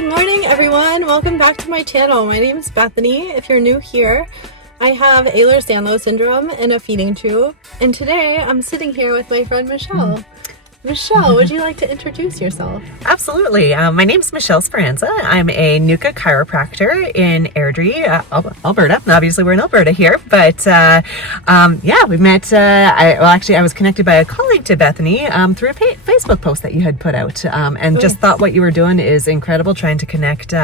Good morning, everyone. Welcome back to my channel. My name is Bethany. If you're new here, I have Ehlers-Danlos syndrome and a feeding tube. And today I'm sitting here with my friend Michelle. Michelle, would you like to introduce yourself? Absolutely. My name is Michelle Speranza. I'm a NUCCA chiropractor in Airdrie, Alberta. Obviously, we're in Alberta here, but we met. I was connected by a colleague to Bethany through a Facebook post that you had put out, and just thought what you were doing is incredible, trying to connect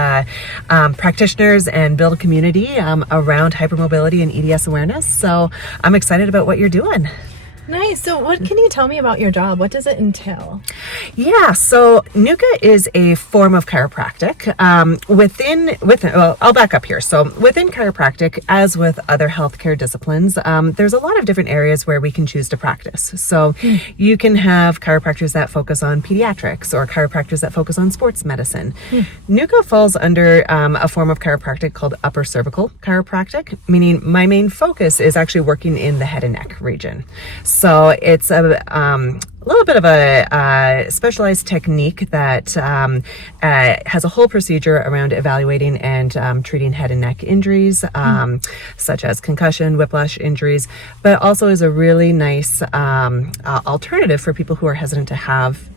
practitioners and build a community around hypermobility and EDS awareness. So I'm excited about what you're doing. Nice. So what can you tell me about your job? What does it entail? Yeah, so NUCCA is a form of chiropractic. I'll back up here. So within chiropractic, as with other healthcare disciplines, there's a lot of different areas where we can choose to practice. So you can have chiropractors that focus on pediatrics or chiropractors that focus on sports medicine. NUCCA falls under a form of chiropractic called upper cervical chiropractic, meaning my main focus is actually working in the head and neck region. So it's a little bit of a specialized technique that has a whole procedure around evaluating and treating head and neck injuries, such as concussion, whiplash injuries, but also is a really nice alternative for people who are hesitant to have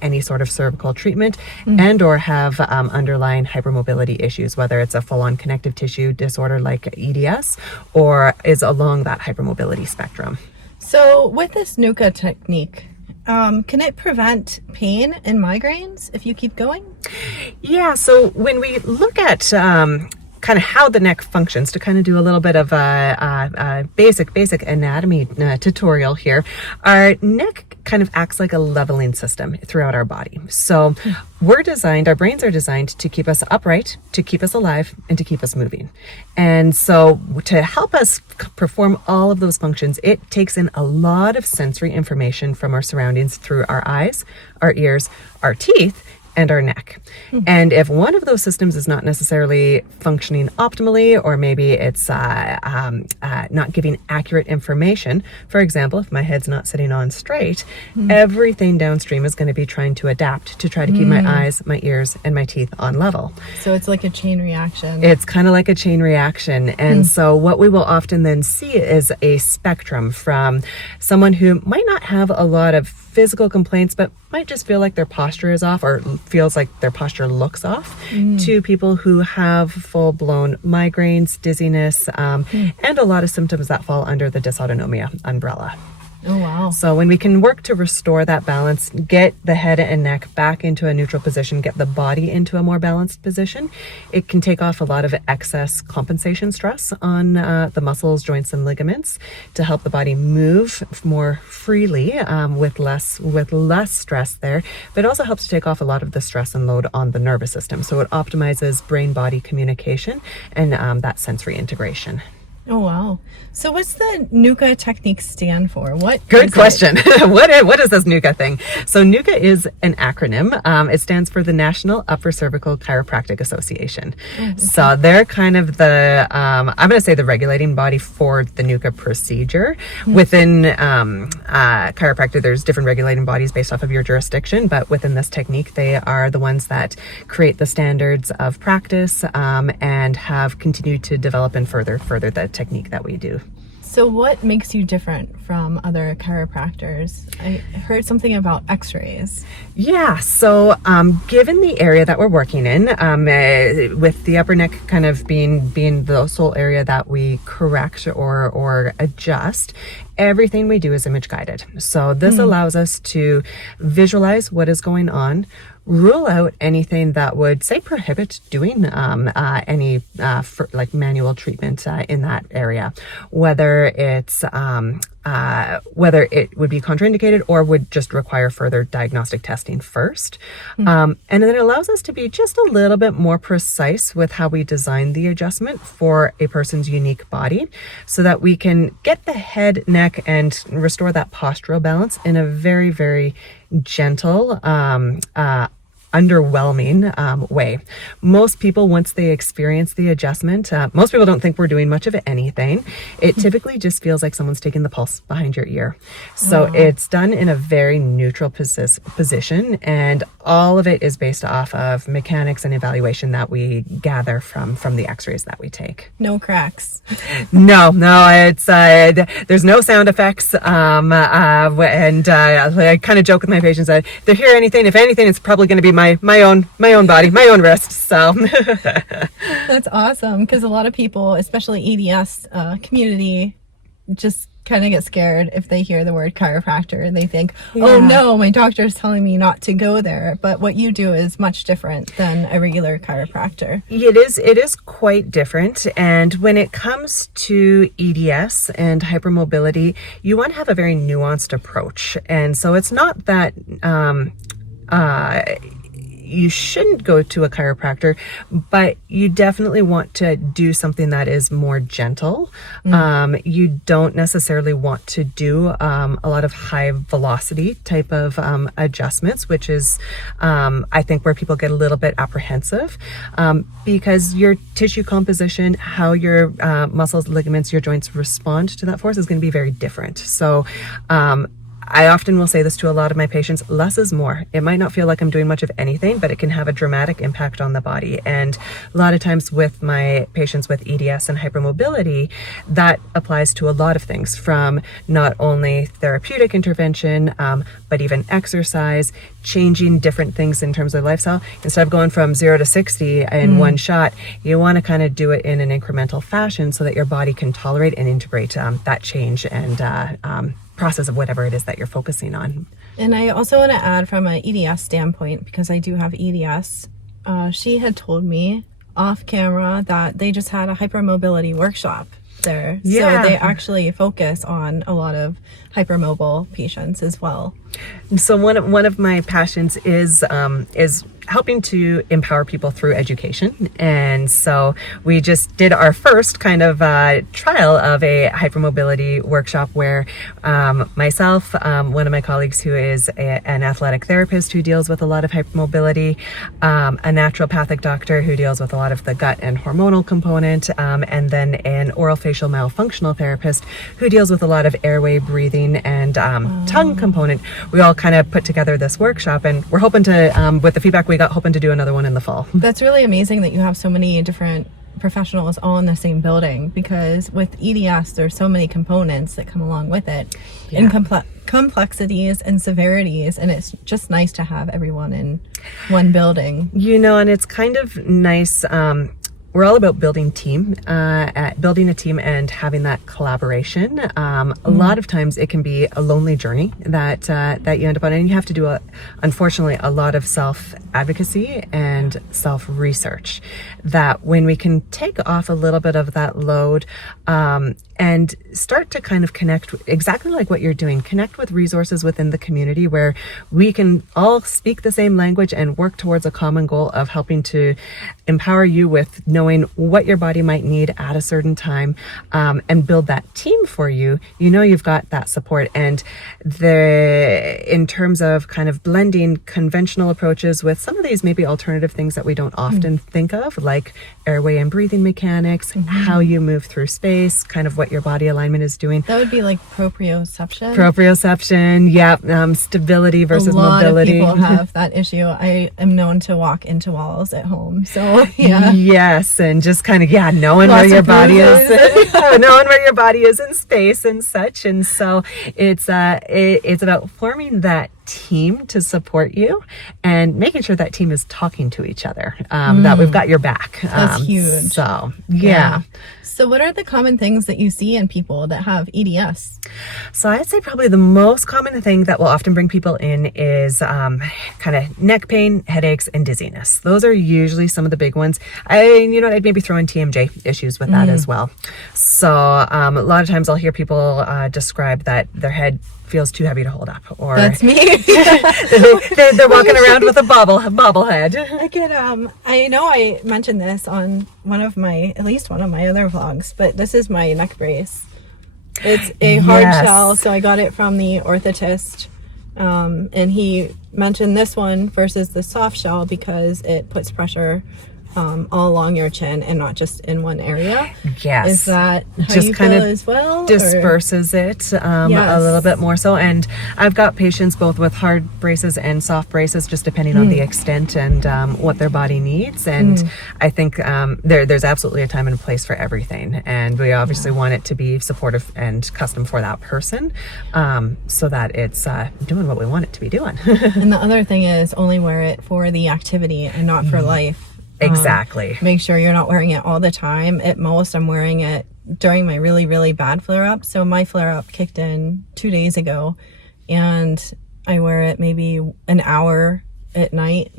any sort of cervical treatment and or have underlying hypermobility issues, whether it's a full-on connective tissue disorder like EDS or is along that hypermobility spectrum. So with this NUCCA technique, can it prevent pain and migraines if you keep going? Yeah, so when we look at kind of how the neck functions, to kind of do a little bit of a basic anatomy tutorial here, our neck kind of acts like a leveling system throughout our body. So our brains are designed to keep us upright, to keep us alive, and to keep us moving. And so to help us perform all of those functions, it takes in a lot of sensory information from our surroundings through our eyes, our ears, our teeth, and our neck. And if one of those systems is not necessarily functioning optimally, or maybe it's not giving accurate information, for example, if my head's not sitting on straight, everything downstream is going to be trying to adapt to try to keep my eyes, my ears, and my teeth on level. So it's like a chain reaction. It's kind of like a chain reaction. And so what we will often then see is a spectrum from someone who might not have a lot of physical complaints, but might just feel like their posture is off or feels like their posture looks off, to people who have full-blown migraines, dizziness, and a lot of symptoms that fall under the dysautonomia umbrella. Oh, wow. So when we can work to restore that balance, get the head and neck back into a neutral position, get the body into a more balanced position, it can take off a lot of excess compensation stress on the muscles, joints, and ligaments to help the body move more freely with less stress there, but it also helps to take off a lot of the stress and load on the nervous system. So it optimizes brain-body communication and that sensory integration. Oh, wow. So what's the NUCCA technique stand for? Good question. What is this NUCCA thing? So NUCCA is an acronym. It stands for the National Upper Cervical Chiropractic Association. Okay. So they're kind of I'm going to say the regulating body for the NUCCA procedure. Within chiropractic, there's different regulating bodies based off of your jurisdiction, but within this technique, they are the ones that create the standards of practice and have continued to develop and further the technique that we do. So what makes you different from other chiropractors? I heard something about x-rays. Yeah, so given the area that we're working in, with the upper neck kind of being the sole area that we correct or adjust, everything we do is image guided. So this allows us to visualize what is going on, rule out anything that would, say, prohibit doing any like manual treatment in that area, whether it's whether it would be contraindicated or would just require further diagnostic testing first. And then it allows us to be just a little bit more precise with how we design the adjustment for a person's unique body so that we can get the head, neck, and restore that postural balance in a very, very gentle, underwhelming way. Most people, once they experience the adjustment, most people don't think we're doing much of anything. It typically just feels like someone's taking the pulse behind your ear. So it's done in a very neutral position, and all of it is based off of mechanics and evaluation that we gather from the x-rays that we take. No cracks. No, it's there's no sound effects, and I kind of joke with my patients that if they hear anything, if anything, it's probably going to be my own body, my own wrist. So That's awesome, because a lot of people, especially EDS community, just kind of get scared if they hear the word chiropractor. They think, oh no, my doctor's telling me not to go there. But what you do is much different than a regular chiropractor. It is quite different. And when it comes to EDS and hypermobility, you want to have a very nuanced approach. And so it's not that you shouldn't go to a chiropractor, but you definitely want to do something that is more gentle. You don't necessarily want to do a lot of high velocity type of adjustments, which is, I think, where people get a little bit apprehensive, because your tissue composition, how your muscles, ligaments, your joints respond to that force is going to be very different. So, I often will say this to a lot of my patients: less is more. It might not feel like I'm doing much of anything, but it can have a dramatic impact on the body. And a lot of times with my patients with EDS and hypermobility, that applies to a lot of things, from not only therapeutic intervention, but even exercise, changing different things in terms of lifestyle. Instead of going from 0 to 60 in one shot, you want to kind of do it in an incremental fashion so that your body can tolerate and integrate that change and process of whatever it is that you're focusing on. And I also want to add, from an EDS standpoint, because I do have EDS, she had told me off camera that they just had a hypermobility workshop there. Yeah. So they actually focus on a lot of hypermobile patients as well. So one of my passions is helping to empower people through education. And so we just did our first kind of trial of a hypermobility workshop where myself, one of my colleagues who is an athletic therapist who deals with a lot of hypermobility, a naturopathic doctor who deals with a lot of the gut and hormonal component, and then an orofacial myofunctional therapist who deals with a lot of airway, breathing, and tongue component. We all kind of put together this workshop, and we're hoping to, with the feedback we got, hoping to do another one in the fall. That's really amazing that you have so many different professionals all in the same building, because with EDS there's so many components that come along with it, and complexities and severities, and it's just nice to have everyone in one building. And it's kind of nice. We're all about building a team and having that collaboration. A lot of times it can be a lonely journey that you end up on, and you have to do unfortunately a lot of self-advocacy and self-research. That when we can take off a little bit of that load, and start to kind of connect, exactly like what you're doing, connect with resources within the community where we can all speak the same language and work towards a common goal of helping to empower you with knowing what your body might need at a certain time, and build that team for you. You've got that support. And in terms of kind of blending conventional approaches with some of these maybe alternative things that we don't often think of, like airway and breathing mechanics, how you move through space, kind of what your body alignment is doing. That would be like proprioception. Stability versus mobility. A lot of people have that issue. I am known to walk into walls at home. So yeah. Yes, and just kind of knowing where your body is, knowing where your body is in space and such. And so it's about forming that team to support you and making sure that team is talking to each other, that we've got your back. That's huge. So yeah. So what are the common things that you see in people that have EDS? So I'd say probably the most common thing that will often bring people in is kind of neck pain, headaches, and dizziness. Those are usually some of the big ones. I'd maybe throw in TMJ issues with that as well. So a lot of times I'll hear people describe that their head feels too heavy to hold up, or that's me. they're walking around with a bobblehead. I know I mentioned this on at least one of my other vlogs, but this is my neck brace. It's a hard shell, so I got it from the orthotist And he mentioned this one versus the soft shell because it puts pressure all along your chin and not just in one area. Yes. Is that how just you kind feel of as well? disperses it a little bit more so. And I've got patients both with hard braces and soft braces, just depending on the extent and what their body needs. And I think there's absolutely a time and a place for everything. And we obviously want it to be supportive and custom for that person, so that it's doing what we want it to be doing. And the other thing is only wear it for the activity and not for life. Exactly. Make sure you're not wearing it all the time. At most, I'm wearing it during my really, really bad flare-up. So my flare-up kicked in 2 days ago, and I wear it maybe an hour at night,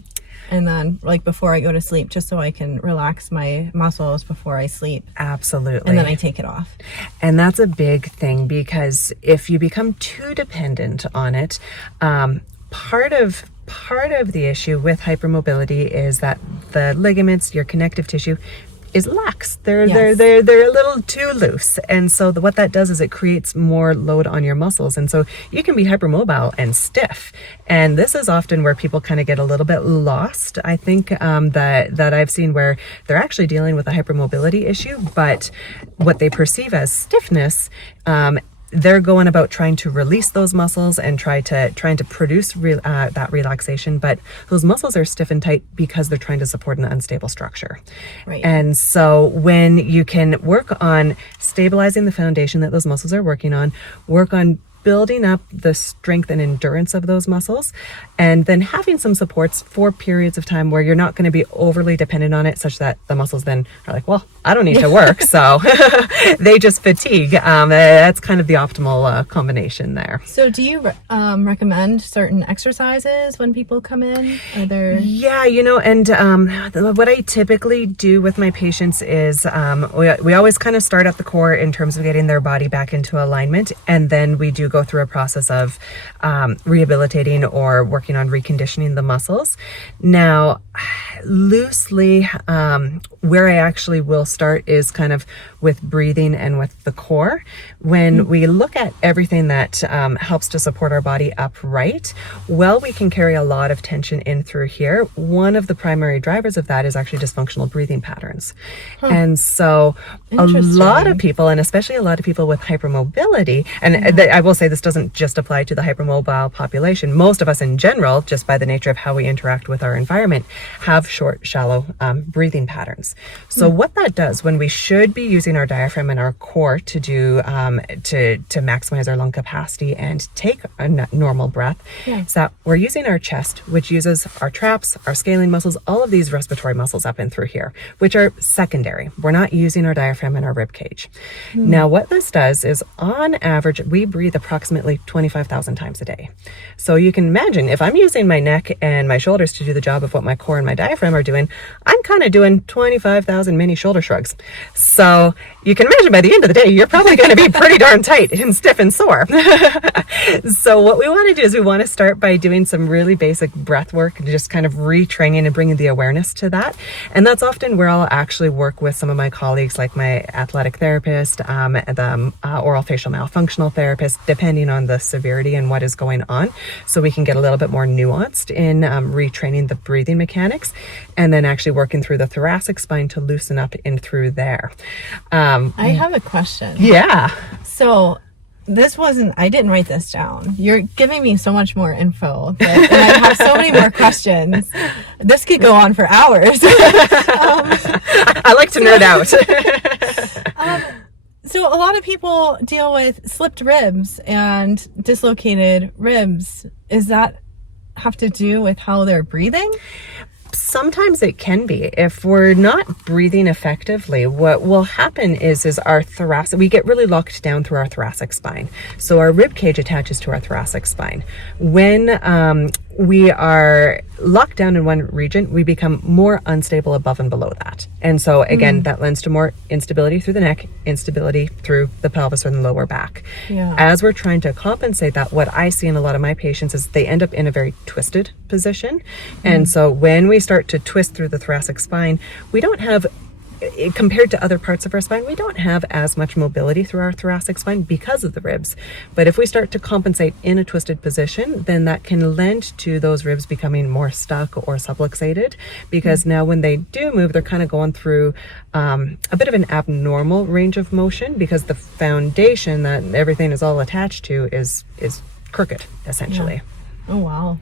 and then like before I go to sleep, just so I can relax my muscles before I sleep. Absolutely. And then I take it off. And that's a big thing, because if you become too dependent on it, part of the issue with hypermobility is that the ligaments, your connective tissue, is lax. They're a little too loose, and so what that does is it creates more load on your muscles, and so you can be hypermobile and stiff. And this is often where people kind of get a little bit lost. I think that I've seen where they're actually dealing with a hypermobility issue, but what they perceive as stiffness, they're going about trying to release those muscles and trying to produce that relaxation, but those muscles are stiff and tight because they're trying to support an unstable structure. Right. And so when you can work on stabilizing the foundation that those muscles are working on, work on building up the strength and endurance of those muscles, and then having some supports for periods of time where you're not going to be overly dependent on it, such that the muscles then are like, well, I don't need to work, so they just fatigue. That's kind of the optimal combination there. So do you recommend certain exercises when people come in? Are there... Yeah, and what I typically do with my patients is we always kind of start at the core in terms of getting their body back into alignment, and then we do go through a process of rehabilitating or working on reconditioning the muscles. Now, loosely, where I actually will start is kind of with breathing and with the core. When we look at everything that helps to support our body upright, well, we can carry a lot of tension in through here. One of the primary drivers of that is actually dysfunctional breathing patterns. And so a lot of people, and especially a lot of people with hypermobility, and I will say this doesn't just apply to the hypermobile population. Most of us in general, just by the nature of how we interact with our environment, have short, shallow breathing patterns. So what that does, when we should be using our diaphragm and our core to do to maximize our lung capacity and take a normal breath, is that we're using our chest, which uses our traps, our scaling muscles, all of these respiratory muscles up and through here, which are secondary. We're not using our diaphragm and our rib cage. Now, what this does is, on average, we breathe approximately 25,000 times a day. So you can imagine, if I'm using my neck and my shoulders to do the job of what my core and my diaphragm are doing, I'm kind of doing 25,000 mini shoulder shrugs. So you can imagine by the end of the day, you're probably going to be pretty darn tight and stiff and sore. So what we want to do is we want to start by doing some really basic breath work and just kind of retraining and bringing the awareness to that. And that's often where I'll actually work with some of my colleagues, like my athletic therapist, the oral facial myofunctional therapist, depending on the severity and what is going on. So we can get a little bit more nuanced in retraining the breathing mechanics, and then actually working through the thoracic spine to loosen up in through there. I have a question. Yeah. So I didn't write this down. You're giving me so much more info, and I have so many more questions. This could go on for hours. I like to nerd out. So a lot of people deal with slipped ribs and dislocated ribs. Does that have to do with how they're breathing? Sometimes it can be. If we're not breathing effectively, what will happen is our thoracic, we get really locked down through our thoracic spine. So our rib cage attaches to our thoracic spine. When we are locked down in one region, we become more unstable above and below that. And so again, that lends to more instability through the neck, instability through the pelvis or the lower back. Yeah. As we're trying to compensate that, what I see in a lot of my patients is they end up in a very twisted position. And so when we start to twist through the thoracic spine, we don't have compared to other parts of our spine, we don't have as much mobility through our thoracic spine because of the ribs. But if we start to compensate in a twisted position, then that can lend to those ribs becoming more stuck or subluxated, because now when they do move, they're kind of going through a bit of an abnormal range of motion, because the foundation that everything is all attached to is crooked, essentially. Oh, wow.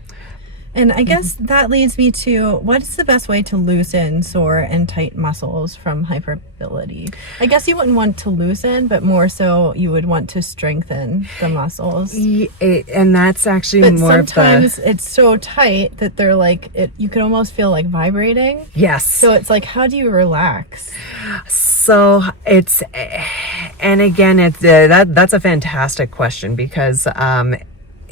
And I guess that leads me to, what's the best way to loosen sore and tight muscles from hypermobility? I guess you wouldn't want to loosen, but more so you would want to strengthen the muscles. And that's actually more of the... sometimes it's so tight that they're like, you can almost feel like vibrating. Yes. So it's like, how do you relax? So it's, and again, that's a fantastic question, because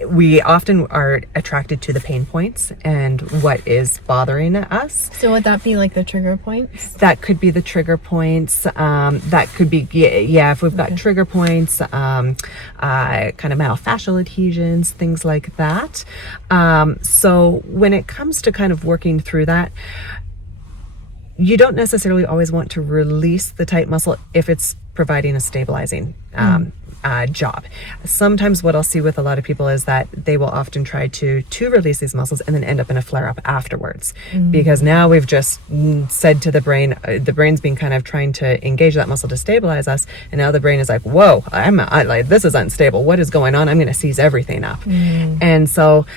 we often are attracted to the pain points and what is bothering us. So would that be like the trigger points? That could be the trigger points. That could be, if we've got trigger points, kind of myofascial adhesions, things like that. So when it comes to kind of working through that, you don't necessarily always want to release the tight muscle if it's providing a stabilizing job. Sometimes what I'll see with a lot of people is that they will often try to release these muscles and then end up in a flare-up afterwards, because now we've just said to the brain's been kind of trying to engage that muscle to stabilize us, and now the brain is like, whoa, like, this is unstable, what is going on? I'm going to seize everything up. And so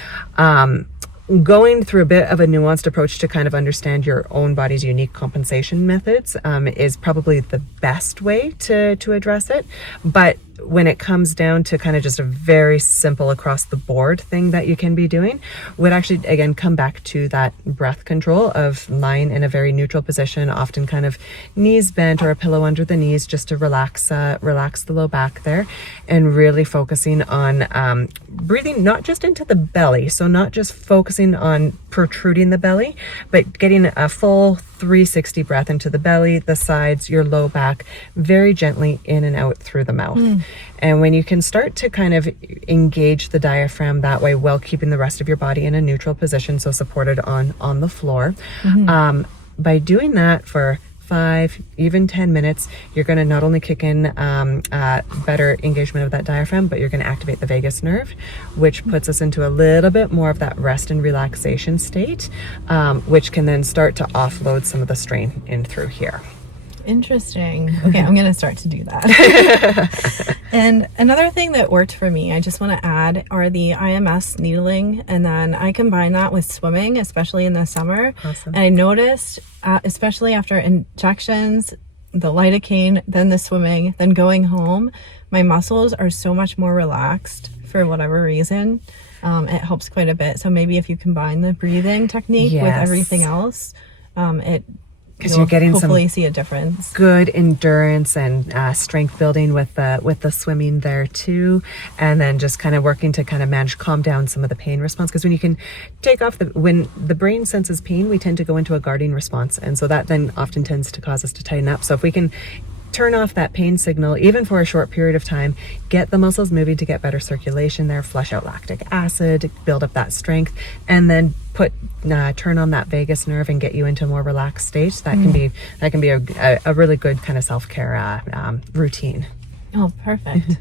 going through a bit of a nuanced approach to kind of understand your own body's unique compensation methods is probably the best way to address it. But when it comes down to kind of just a very simple across the board thing that you can be doing, would actually again come back to that breath control of lying in a very neutral position, often kind of knees bent or a pillow under the knees, just to relax the low back there, and really focusing on breathing not just into the belly, so not just focusing on protruding the belly, but getting a full 360 breath into the belly, the sides, your low back, very gently in and out through the mouth. And when you can start to kind of engage the diaphragm that way while keeping the rest of your body in a neutral position, so supported on the floor, by doing that for 5, even 10 minutes, you're going to not only kick in better engagement of that diaphragm, but you're going to activate the vagus nerve, which puts us into a little bit more of that rest and relaxation state, which can then start to offload some of the strain in through here. Interesting. Okay, I'm going to start to do that. And another thing that worked for me, I just want to add, are the IMS needling. And then I combine that with swimming, especially in the summer. Awesome. And I noticed, especially after injections, the lidocaine, then the swimming, then going home, my muscles are so much more relaxed for whatever reason. It helps quite a bit. So maybe if you combine the breathing technique with everything else, because you're getting hopefully see a difference. Good endurance and strength building with the swimming there too, and then just kind of working to kind of calm down some of the pain response. Because when you can take off when the brain senses pain, we tend to go into a guarding response, and so that then often tends to cause us to tighten up. So if we can turn off that pain signal, even for a short period of time, get the muscles moving to get better circulation there, flush out lactic acid, build up that strength, and then turn on that vagus nerve and get you into a more relaxed state. That can be a really good kind of self-care routine. Oh, perfect.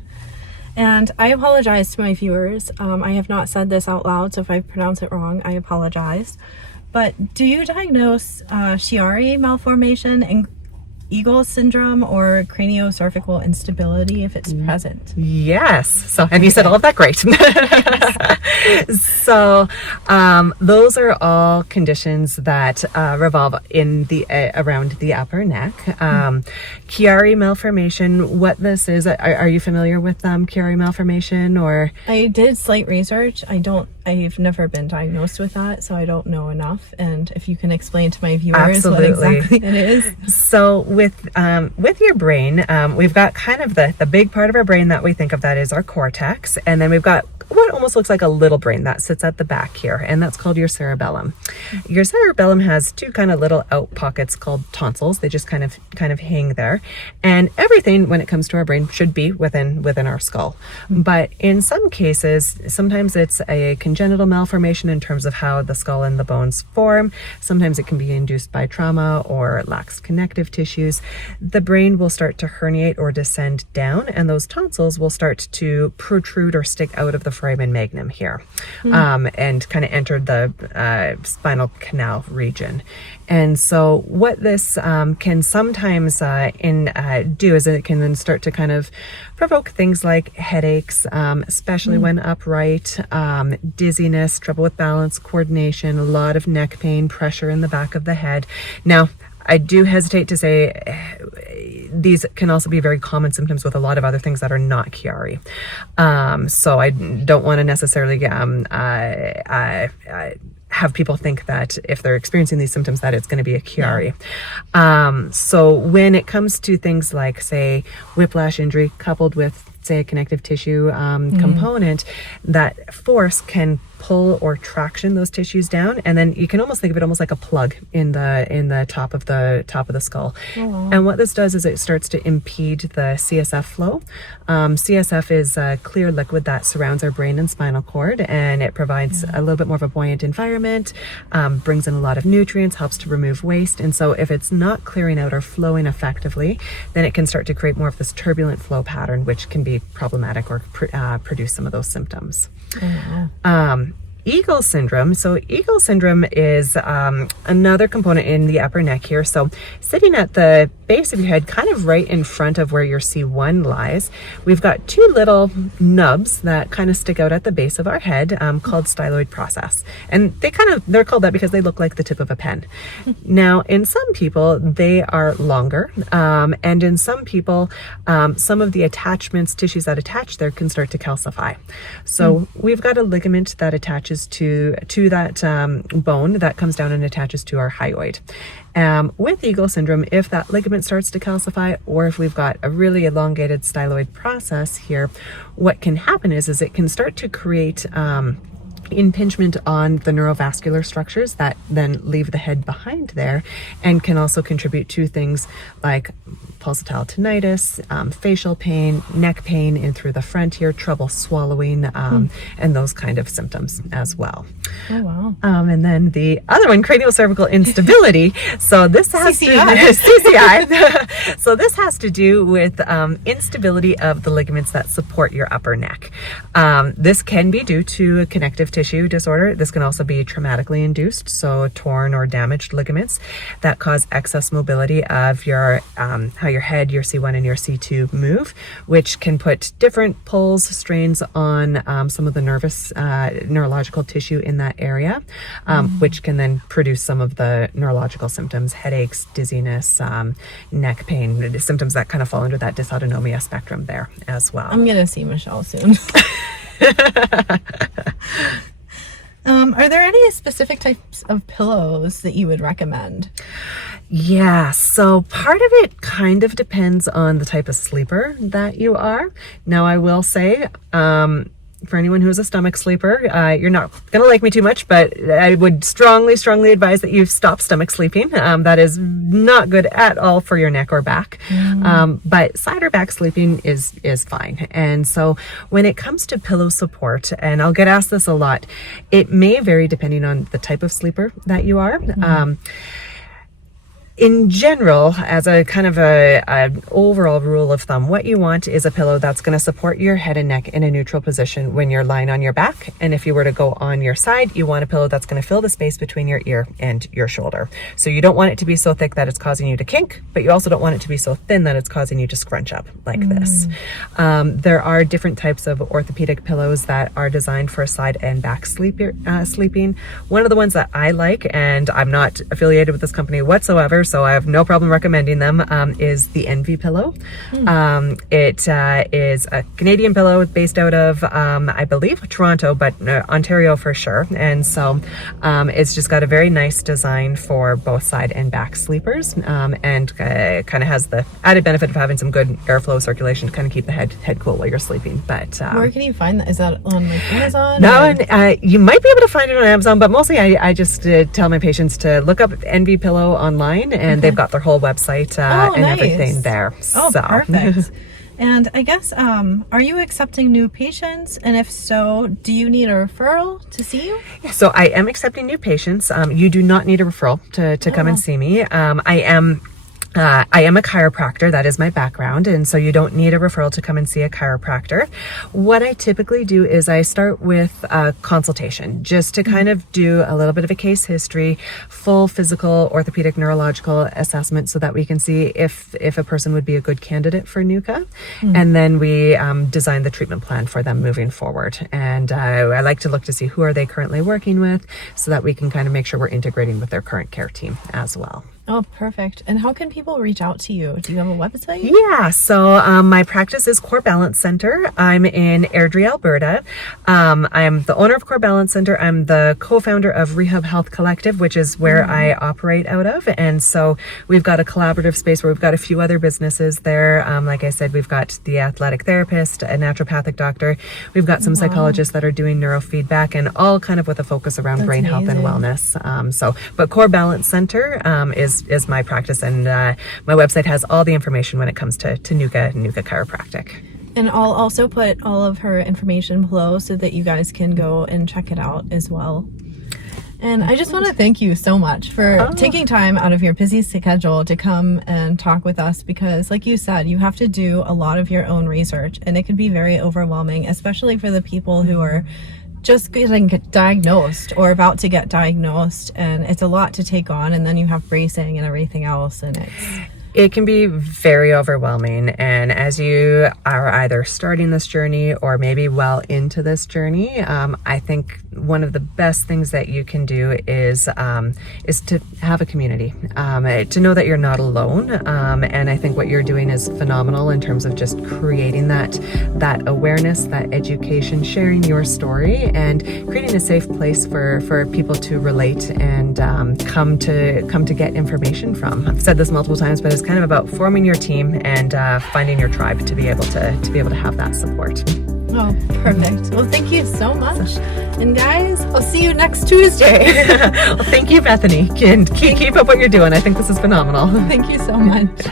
And I apologize to my viewers. I have not said this out loud, so if I pronounce it wrong, I apologize. But do you diagnose Chiari malformation and Eagle syndrome or craniocervical instability if it's present? Yes. So, and you said all of that, great. So those are all conditions that revolve in around the upper neck. Chiari malformation, what this is, are you familiar with Chiari malformation? Or I did slight research. I've never been diagnosed with that, so I don't know enough. And if you can explain to my viewers what exactly it is. So with your brain, we've got kind of the big part of our brain that we think of, that is our cortex, and then we've got what almost looks like a little brain that sits at the back here, and that's called your cerebellum. Your cerebellum has two kind of little out pockets called tonsils. They just kind of hang there, and everything when it comes to our brain should be within our skull. But in some cases, sometimes it's a congenital malformation in terms of how the skull and the bones form. Sometimes it can be induced by trauma or it lacks connective tissues. The brain will start to herniate or descend down, and those tonsils will start to protrude or stick out of the foramen magnum here, and kind of enter the spinal canal region. And so what this can sometimes do is it can then start to kind of provoke things like headaches, especially when upright, dizziness, trouble with balance, coordination, a lot of neck pain, pressure in the back of the head. Now, I do hesitate to say these can also be very common symptoms with a lot of other things that are not Chiari. So I don't want to necessarily have people think that if they're experiencing these symptoms that it's going to be a Chiari. So when it comes to things like, say, whiplash injury coupled with, say, a connective tissue component, that force can pull or traction those tissues down, and then you can almost think of it almost like a plug in the top of the skull. And what this does is it starts to impede the CSF flow. CSF is a clear liquid that surrounds our brain and spinal cord, and it provides a little bit more of a buoyant environment, brings in a lot of nutrients, helps to remove waste. And so if it's not clearing out or flowing effectively, then it can start to create more of this turbulent flow pattern, which can be problematic or produce some of those symptoms. Eagle syndrome. So Eagle syndrome is another component in the upper neck here. So sitting at the base of your head, kind of right in front of where your C1 lies, we've got two little nubs that kind of stick out at the base of our head, called styloid process. And they're called that because they look like the tip of a pen. Now, in some people, they are longer. And in some people, some of the attachments, tissues that attach there can start to calcify. So we've got a ligament that attaches to that bone that comes down and attaches to our hyoid. With Eagle syndrome, if that ligament starts to calcify, or if we've got a really elongated styloid process here, what can happen is it can start to create impingement on the neurovascular structures that then leave the head behind there, and can also contribute to things like pulsatile tinnitus, facial pain, neck pain in through the front here, trouble swallowing, and those kind of symptoms as well. Oh, wow. And then the other one, craniocervical instability. So this has CCI. So this has to do with instability of the ligaments that support your upper neck. This can be due to a connective tissue disorder. This can also be traumatically induced, so torn or damaged ligaments that cause excess mobility of your how your head, your C1 and your C2 move, which can put different pulls, strains on some of the neurological tissue in that area, which can then produce some of the neurological symptoms, headaches, dizziness, neck pain, symptoms that kind of fall under that dysautonomia spectrum there as well. I'm gonna see Michelle soon. Are there any specific types of pillows that you would recommend? Yeah, so part of it kind of depends on the type of sleeper that you are. Now, I will say, for anyone who is a stomach sleeper, you're not going to like me too much, but I would strongly advise that you stop stomach sleeping. That is not good at all for your neck or back. But side or back sleeping is fine. And so when it comes to pillow support, and I'll get asked this a lot, it may vary depending on the type of sleeper that you are. In general, as a kind of an overall rule of thumb, what you want is a pillow that's going to support your head and neck in a neutral position when you're lying on your back. And if you were to go on your side, you want a pillow that's going to fill the space between your ear and your shoulder. So you don't want it to be so thick that it's causing you to kink, but you also don't want it to be so thin that it's causing you to scrunch up like this. There are different types of orthopedic pillows that are designed for side and back sleeping. One of the ones that I like, and I'm not affiliated with this company whatsoever, so I have no problem recommending them, is the Envy pillow. It is a Canadian pillow based out of, I believe, Toronto, but Ontario for sure. And so it's just got a very nice design for both side and back sleepers, and kind of has the added benefit of having some good airflow circulation to kind of keep the head cool while you're sleeping. But where can you find that? Is that on like Amazon? No, you might be able to find it on Amazon, but mostly I just tell my patients to look up Envy Pillow online, and they've got their whole website and nice. everything there. Oh, so. Perfect. And I guess, are you accepting new patients? And if so, do you need a referral to see you? So I am accepting new patients. You do not need a referral to come and see me. I am a chiropractor. That is my background. And so you don't need a referral to come and see a chiropractor. What I typically do is I start with a consultation just to kind of do a little bit of a case history, full physical, orthopedic, neurological assessment so that we can see if a person would be a good candidate for NUCCA. And then we design the treatment plan for them moving forward. And I like to look to see who are they currently working with so that we can kind of make sure we're integrating with their current care team as well. Oh, perfect. And how can people reach out to you? Do you have a website? Yeah, so my practice is Core Balance Center. I'm in Airdrie, Alberta. I'm the owner of Core Balance Center. I'm the co-founder of Rehab Health Collective, which is where I operate out of. And so we've got a collaborative space where we've got a few other businesses there. Like I said, we've got the athletic therapist, a naturopathic doctor. We've got some psychologists that are doing neurofeedback, and all kind of with a focus around brain health and wellness. But Core Balance Center is my practice, and my website has all the information when it comes to NUCCA and NUCCA Chiropractic. And I'll also put all of her information below so that you guys can go and check it out as well. And I just want to thank you so much for taking time out of your busy schedule to come and talk with us, because like you said, you have to do a lot of your own research, and it can be very overwhelming, especially for the people who are just getting diagnosed or about to get diagnosed, and it's a lot to take on, and then you have bracing and everything else, and it can be very overwhelming. And as you are either starting this journey or maybe well into this journey, I think one of the best things that you can do is to have a community, to know that you're not alone. And I think what you're doing is phenomenal in terms of just creating that awareness, that education, sharing your story, and creating a safe place for people to relate and come to get information from. I've said this multiple times, but it's kind of about forming your team and finding your tribe to be able to have that support. Oh, perfect. Well, thank you so much. And guys, I'll see you next Tuesday. Well, thank you, Bethany. And keep up what you're doing. I think this is phenomenal. Thank you so much.